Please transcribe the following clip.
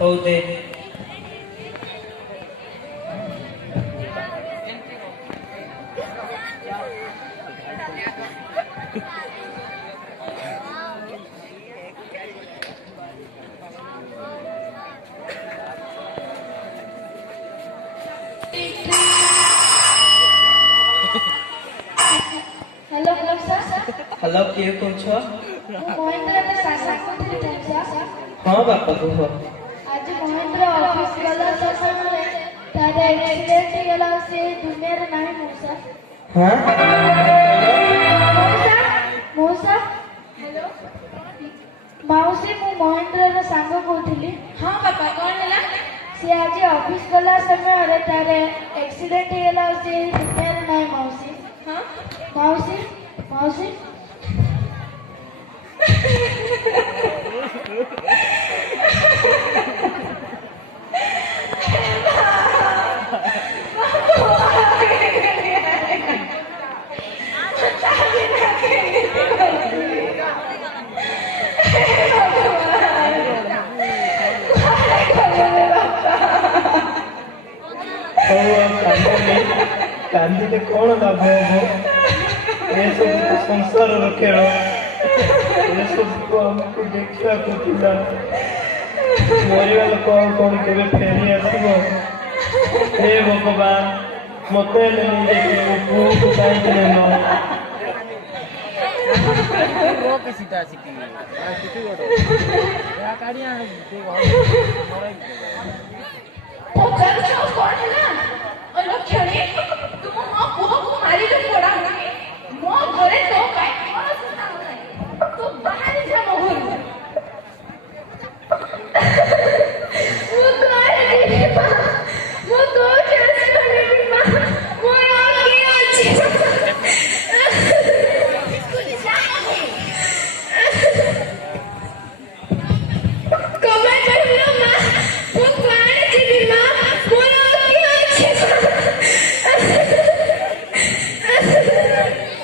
ହଉ ଦେ। Hello hello sir. Hello किए कौछ? महेंद्र के सासा को सर। हाँ बापा कुह। आज महेंद्र ऑफिस गला समय रे तारे एक्सीडेंट गला से दुनिया रे नाही मौसा। हाँ मौसा मौसा हेलो माउसी मु महेंद्र रे सांग कहतली। हां पापा कोन हला? से आज ऑफिस गला समय रे तारे एक्सीडेंट गला से दुनिया रे नाही मौसी। हां मौसी मौसी कांदी कौन लाभ हो? ये सब तो संसार खेल, ये सब को हमको देखा मरवा लोक कौन के फेरी आसब। हे भगवान मत बहुत पचास